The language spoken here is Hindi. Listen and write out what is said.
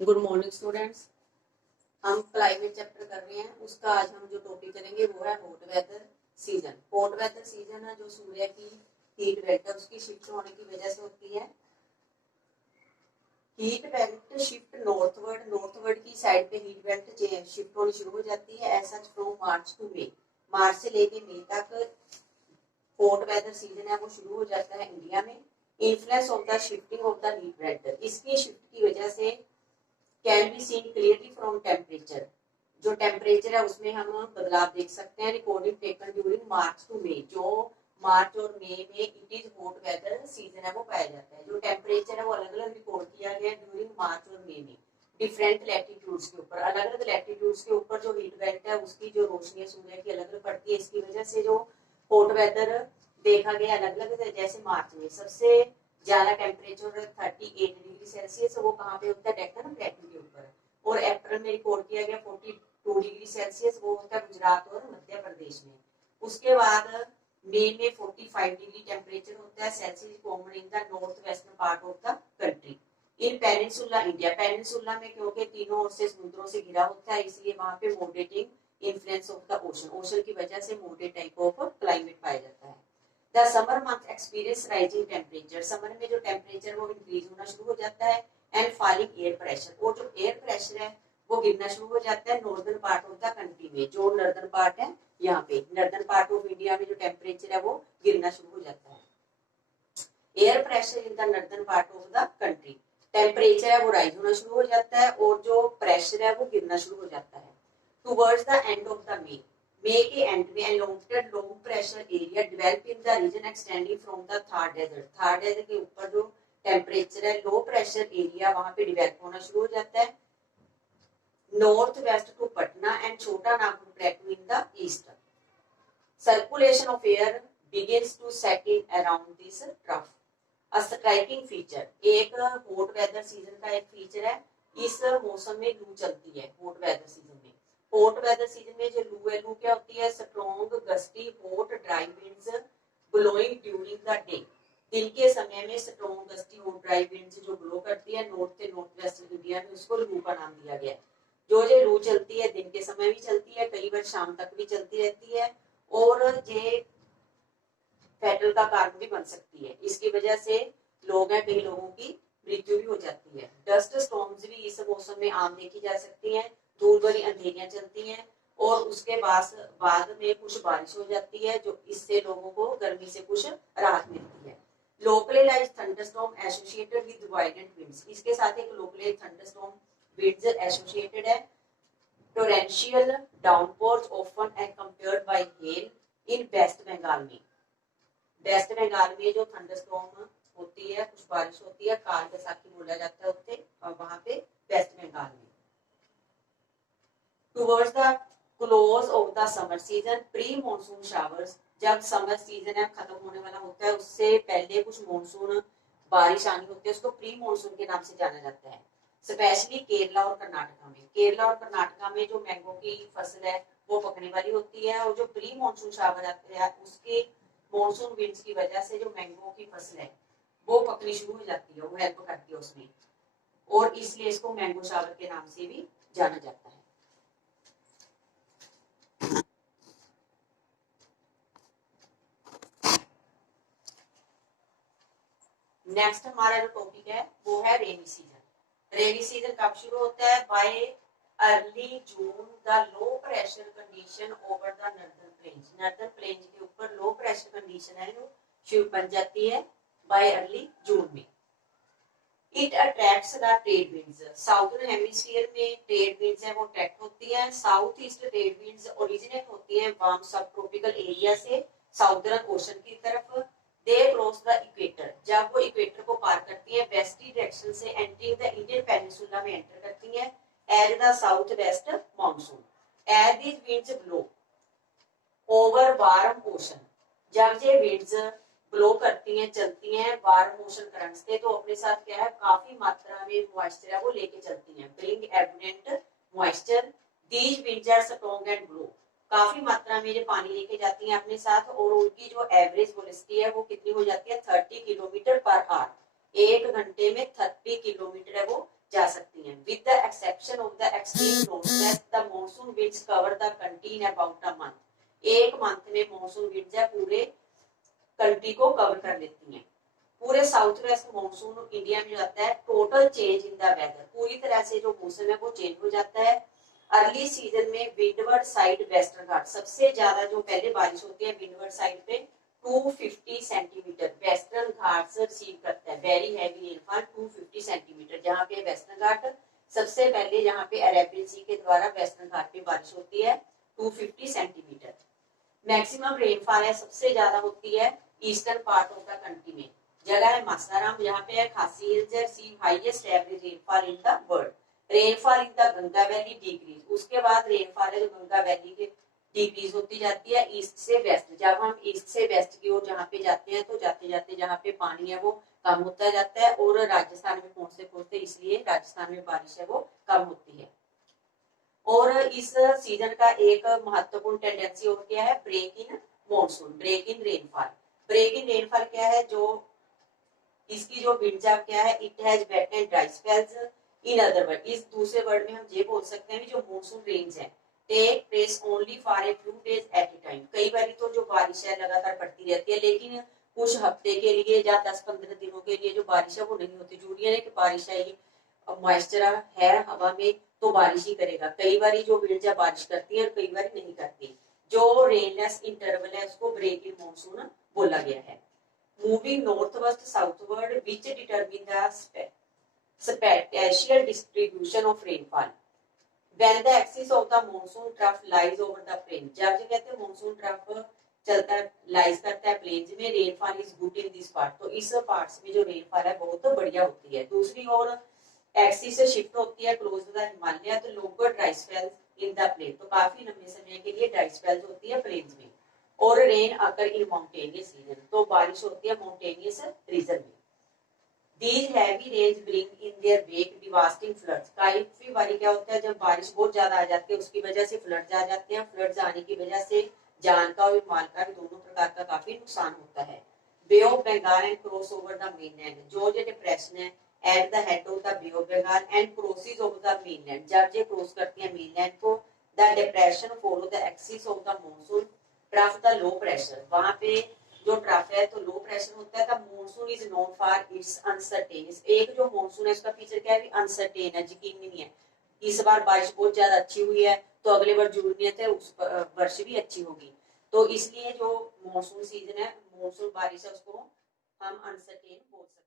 Good morning students. हम क्लाइमेट चैप्टर कर रहे हैं। उसका आज हम जो टॉपिक करेंगे वो है hot weather season. Hot weather season है जो सूर्य की हीट बेल्ट है उसकी शिफ्ट होने की वजह से होती है। हीट बेल्ट शिफ्ट नॉर्थवर्ड की साइड पे हीट बेल्ट शिफ्ट होनी शुरू हो जाती है। ऐसा फ्रॉम मार्च टू मई, मार्च से लेके मई तक हॉट वेदर सीजन है वो शुरू हो जाता है इंडिया में। Influence of the shifting of the heat belt, इसकी शिफ्ट की वजह से can be seen clearly from temperature. जो टेम्परेचर है उसमें हम बदलाव देख सकते हैं। Recording taken during March to May, जो मार्च और मई में it is hot weather season है वो पाया जाता है। जो टेम्परेचर है वो अलग अलग रिकॉर्ड किया गया ड्यूरिंग मार्च और मई में डिफरेंट लैटिट्यूड्स के ऊपर। अलग अलग लैटिट्यूड्स के ऊपर जो हीट बेल्ट है उसकी जो रोशनी है सूर्य की अलग अलग पड़ती है। इसकी वजह से जो हॉट वेदर देखा गया अलग अलग, जैसे मार्च में सबसे ज्यादा टेम्परेचर 38 डिग्री सेल्सियस वो कहाँ पे होता है, डेक्कन प्लेटू के ऊपर। और अप्रैल में रिकॉर्ड किया गया 42 डिग्री सेल्सियस, वो होता है गुजरात और मध्य प्रदेश में। उसके बाद मई में 45 डिग्री टेम्परेचर होता है Celsius common in the north western part of the country. In peninsula India, peninsula में क्योंकि तीनों ओर से समुद्रों से घिरा होता है इसलिए वहां पे moderating influence of the ocean, ocean की वजह से मॉडरेट टाइप ऑफ क्लाइमेट पाया जाता है। The summer month experience rising temperature, summer में जो टेम्परेचर वो इंक्रीज होना शुरू हो जाता है। एंड फॉलिंग एयर प्रेशर, और जो एयर प्रेशर है वो गिरना शुरू हो जाता है northern part of the country में। जो नॉर्दर्न पार्ट है यहाँ पे नॉर्दर्न पार्ट ऑफ इंडिया में जो टेम्परेचर है वो गिरना शुरू हो जाता है। Air pressure in the northern part of the country, temperature है वो राइज होना शुरू हो जाता है और जो प्रेशर है वो गिरना शुरू हो जाता है। Towards the end of the May के एंड में elongated low pressure area develop in the region extending from the Thar desert, Thar desert के ऊपर जो टेम्परेचर है लो प्रेशर एरिया वहां पे डेवलप होना शुरू हो जाता है north west to Patna and Chota Nagpur plateau in the east. Circulation of air begins to set in around this trough. A striking feature, एक हॉट वेदर सीजन का एक फीचर है, इस मौसम में लू चलती है। हॉट वेदर सीजन में, हॉट वेदर सीजन में जो लू है, लू क्या होती है, strong gusty hot dry winds blowing during the day. दिन के समय में strong gusty hot dry winds जो ब्लो करती है नॉर्थ से नॉर्थ वेस्ट इंडिया में, उसको लू का नाम दिया गया है। जो लू चलती है दिन के समय भी चलती है, कई बार शाम तक भी चलती रहती है और ये फैटल का कारण भी बन सकती है। इसकी वजह से लोग हैं, कई लोगों की मृत्यु भी हो जाती है। डस्ट स्टॉर्म्स भी इस मौसम में आम देखी जा सकती हैं। धूल भरी अंधेरियां चलती हैं और उसके बाद में कुछ बारिश हो जाती है, जो इससे लोगों को गर्मी से कुछ राहत मिलती है। Localised thunderstorm associated with violent winds, इसके साथ एक लोकलाइज्ड थंडरस्टॉर्म विंड्स एसोसिएटेड है। Torrential downpours often accompanied by hail in West Bengal में, वेस्ट बंगाल में जो थंडरस्टॉर्म होती है, कुछ बारिश होती है, काल बैसाखी बोला जाता है उससे, और वहां पे वेस्ट बंगाल में। Towards the close of the summer season pre monsoon showers, जब समर सीजन है खत्म होने वाला होता है उससे पहले कुछ मॉनसून बारिश आनी होती है, उसको प्री मॉनसून के नाम से जाना जाता है। स्पेशली केरला और कर्नाटका में, केरला और कर्नाटका में जो मैंगो की फसल है वो पकने वाली होती है और जो प्री मॉनसून शावर आते हैं उसके मॉनसून विंड्स की वजह से जो मैंगो की फसल है वो पकनी शुरू हो जाती है, वो हेल्प करती है उसमें, और इसलिए इसको मैंगो शावर के नाम से भी जाना जाता है। नेक्स्ट हमारा जो टॉपिक है वो है रेनी सीजन। रेनी सीजन कब शुरू होता है, bye early June the low pressure condition over the northern plains, northern plains के ऊपर लो प्रेशर कंडीशन है जो शुरू बन जाती है बाय अर्ली जून में। It attracts the trade winds, southern hemisphere में ट्रेड विंड्स है वो अट्रैक्ट होती है। South east trade winds originate होती है वार्म सब ट्रॉपिकल एरिया से साउदर्न ओशन की तरफ। दे क्रॉस द इक्वेटर, जब वो इक्वेटर को पार करती है वेस्टर्न डायरेक्शन से एंटरिंग द इंडियन पेनिनसुला में एंटर करती है at the south west monsoon. As these winds blow over warm ocean, जब ये विंड्स ब्लो करती हैं, चलती हैं वार्म ओशन करंट से, तो अपने साथ क्या है, काफी मात्रा में मॉइस्चर है वो लेके चलती हैं। Bring abundant moisture, these winds are strong and blow, काफी मात्रा में ये पानी लेके जाती हैं अपने साथ और उनकी जो एवरेज वेलोसिटी है वो कितनी हो जाती है, 30 किलोमीटर पर आवर, एक घंटे में 30 किलोमीटर है वो जा सकती हैं। with the exception of the extreme northwest, the monsoon winds cover the country in about a month. एक मंथ में मॉनसून विंड्स है पूरे कंट्री को कवर कर लेती हैं। पूरे साउथ वेस्ट मॉनसून इंडिया में जाता है। Total change in the weather, पूरी तरह से जो मौसम है वो चेंज हो जाता है। अर्ली सीजन में विंडवर्ड साइड वेस्टर्न घाट सबसे ज्यादा जो पहले बारिश होती है विंडवर्ड साइड पे 250 सेंटीमीटर वेस्टर्न घाट से रिसीव करता है। वेरी हैवी रेनफॉल 250 सेंटीमीटर, जहाँ पे वेस्टर्न घाट सबसे पहले यहाँ पे अरेबियन सी के द्वारा वेस्टर्न घाट पे बारिश होती है 250 सेंटीमीटर। मैक्सिमम रेनफॉल है सबसे ज्यादा होती है eastern part of the country में। जगह है मासाराम, यहाँ पे है खासी hills, receive highest average rainfall in the world. Rainfall in the Ganga valley decrease, उसके बाद रेनफॉल है जो गंगा वैली के डिक्रीज होती जाती है ईस्ट से वेस्ट। जब हम ईस्ट से वेस्ट की ओर जहाँ पे जाते हैं तो जाते जाते जहाँ पे पानी है वो कम होता जाता है और राजस्थान में पहुंचते पहुंचते इसलिए राजस्थान में बारिश है वो कम होती है। और इस सीजन का एक महत्वपूर्ण टेंडेंसी और क्या है, break in monsoon, break in rainfall. Break in rainfall क्या है, जो इसकी जो विंड्स क्या है, it has wet and dry spells. In other word, इस दूसरे वर्ड में हम ये बोल सकते हैं जो मॉनसून रेन्स है take place only for a few days at a time. कई बार तो जो बारिश है लगातार पड़ती रहती है, लेकिन कुछ हफ्ते के लिए या 10-15 दिनों के लिए जो बारिश है वो नहीं होती। जरूरी है कि बारिश है, ये मॉइस्चर है हवा में तो बारिश ही करेगा। कई बार जो विंड्स बारिश करती है और कई बार नहीं करती। जो रेनलेस इंटरवल है उसको ब्रेक इन मॉनसून बोला गया है। Moving north west southward which determine the spatial distribution of rainfall when the axis of the monsoon trough lies over the plain। जब जो कहते हैं मॉनसून ट्रफ चलता है लाइज करता है प्लेन्स में, rainfall is good in this part, तो इस पार्ट्स में जो रेनफॉल है बहुत बढ़िया होती है। दूसरी ओर एक्सिस से शिफ्ट होती है क्लोज टू द हिमालय तो longer dry spells in the plain, तो काफी लंबे समय के लिए ड्राई स्पेल्स होती है प्लेन्स में। और रेन अकर इन माउंटेनियस रीजन, तो बारिश होती है माउंटेनियस रीजन में। These heavy rains bring in their wake devastating floods। काफी बारी क्या होता है जब बारिश बहुत ज्यादा आ जाती है उसकी वजह से फ्लड्स आ जाते हैं। फ्लड्स आने की वजह से जान का और माल का भी दोनों प्रकार का काफी नुकसान होता है। Bay of Bengal and cross over the mainland, जो डिप्रेशन है at the head of the bay of Bengal and crosses over the mainland, जब ये क्रॉस करती है मेनलैंड को, the depression follow the axis of the monsoon trough the low pressure, वहां पे जो ट्रफ है तो लो प्रेशर होता है। The monsoon is known for its uncertain, एक जो मॉनसून है उसका फीचर क्या है, अनसर्टेन है, यकीन नहीं है। इस बार बारिश बहुत ज्यादा अच्छी हुई है तो अगले बार जरूरी है उस वर्ष भी अच्छी होगी, तो इसलिए जो मॉनसून सीजन है मॉनसून बारिश है उसको हम अनसर्टेन बोल सकते हैं।